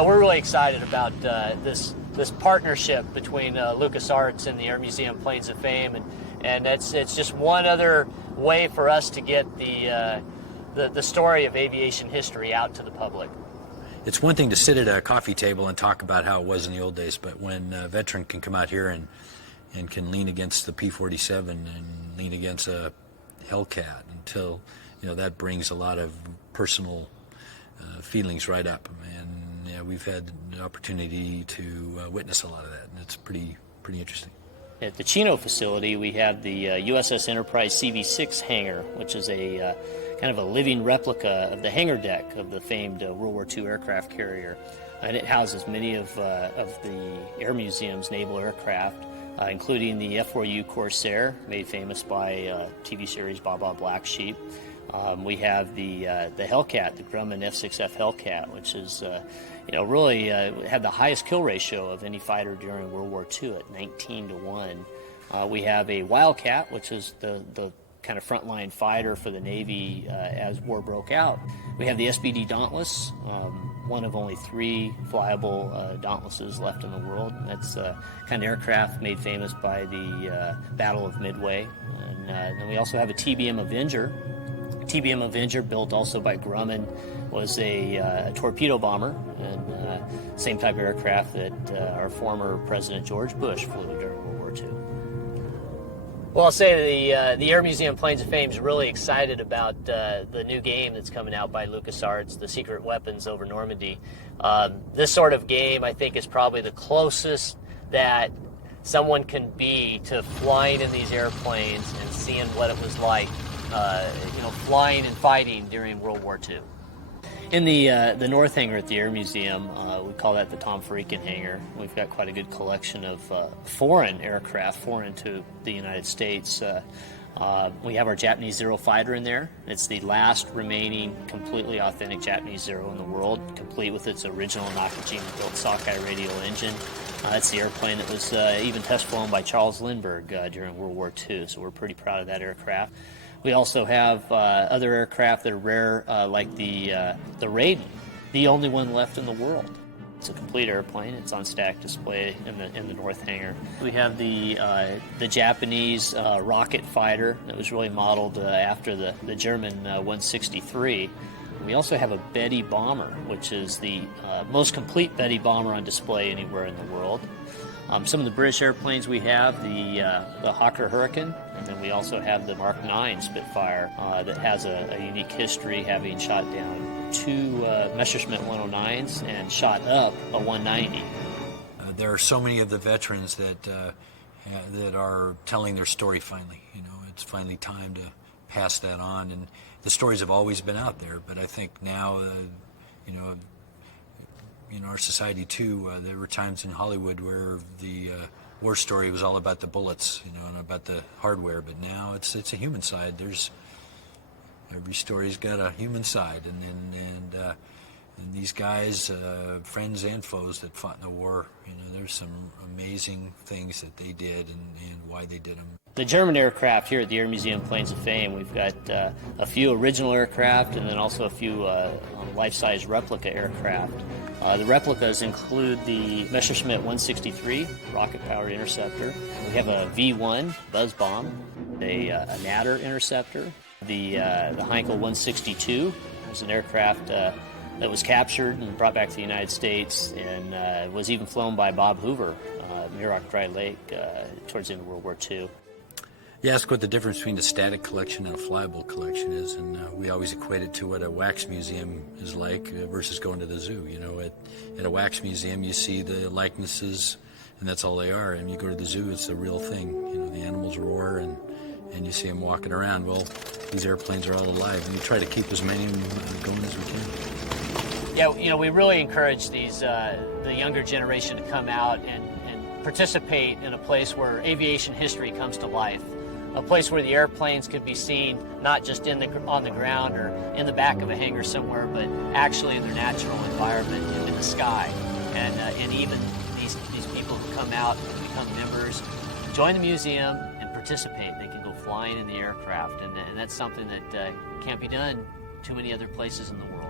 No, we're really excited about this partnership between LucasArts and the Air Museum Planes of Fame, and it's just one other way for us to get the story of aviation history out to the public. It's one thing to sit at a coffee table and talk about how it was in the old days, but when a veteran can come out here and can lean against the P-47 and lean against a Hellcat until, that brings a lot of personal feelings right up. And we've had the opportunity to witness a lot of that, and it's pretty interesting. At the Chino facility, we have the USS Enterprise CV-6 hangar, which is a kind of a living replica of the hangar deck of the famed World War II aircraft carrier. And it houses many of the Air Museum's naval aircraft, including the F-4U Corsair, made famous by TV series Baa Baa Black Sheep. We have the Hellcat, the Grumman F-6F Hellcat, which is really had the highest kill ratio of any fighter during World War II at 19-1. We have a Wildcat, which is the kind of frontline fighter for the Navy as war broke out. We have the SBD Dauntless, one of only 3 flyable Dauntlesses left in the world. That's kind of aircraft made famous by the Battle of Midway. And then we also have a TBM Avenger. TBM Avenger, built also by Grumman, was a torpedo bomber, and same type of aircraft that our former President George Bush flew during World War II. Well, I'll say the Air Museum Planes of Fame is really excited about the new game that's coming out by LucasArts, the Secret Weapons Over Normandy. This sort of game, I think, is probably the closest that someone can be to flying in these airplanes and seeing what it was like, flying and fighting during World War II. In the North Hangar at the Air Museum, we call that the Tom Freakin hangar. We've got quite a good collection of foreign aircraft, foreign to the United States. We have our Japanese Zero fighter in there. It's the last remaining completely authentic Japanese Zero in the world, complete with its original Nakajima-built Sockeye radial engine. It's the airplane that was even test flown by Charles Lindbergh during World War II, so we're pretty proud of that aircraft. We also have other aircraft that are rare, like the Raiden, the only one left in the world. It's a complete airplane. It's on stack display in the North Hangar. We have the Japanese rocket fighter that was really modeled after the German 163. We also have a Betty bomber, which is the most complete Betty bomber on display anywhere in the world. Some of the British airplanes we have, the Hawker Hurricane, and then we also have the Mark 9 Spitfire that has a unique history, having shot down 2 Messerschmitt 109s and shot up a 190. There are so many of the veterans that are telling their story finally. It's finally time to pass that on, and the stories have always been out there, but I think now, in our society too, there were times in Hollywood where the war story was all about the bullets, and about the hardware. But now it's a human side. Every story's got a human side, and these guys, friends and foes that fought in the war, there's some amazing things that they did and why they did them. The German aircraft here at the Air Museum Planes of Fame, we've got a few original aircraft and then also a few life-size replica aircraft. The replicas include the Messerschmitt 163 rocket-powered interceptor. We have a V-1 buzz bomb, a Natter interceptor, the Heinkel 162 is an aircraft that was captured and brought back to the United States and was even flown by Bob Hoover, Muroc Dry Lake, towards the end of World War II. You ask what the difference between a static collection and a flyable collection is, and we always equate it to what a wax museum is like versus going to the zoo. At a wax museum, you see the likenesses, and that's all they are. And you go to the zoo, it's the real thing. The animals roar, and you see them walking around. Well, these airplanes are all alive, and we try to keep as many of them going as we can. Yeah, we really encourage the younger generation to come out and participate in a place where aviation history comes to life. A place where the airplanes could be seen not just on the ground or in the back of a hangar somewhere, but actually in their natural environment, in the sky. And even these people who come out and become members, join the museum and participate. They can go flying in the aircraft, and that's something that can't be done too many other places in the world.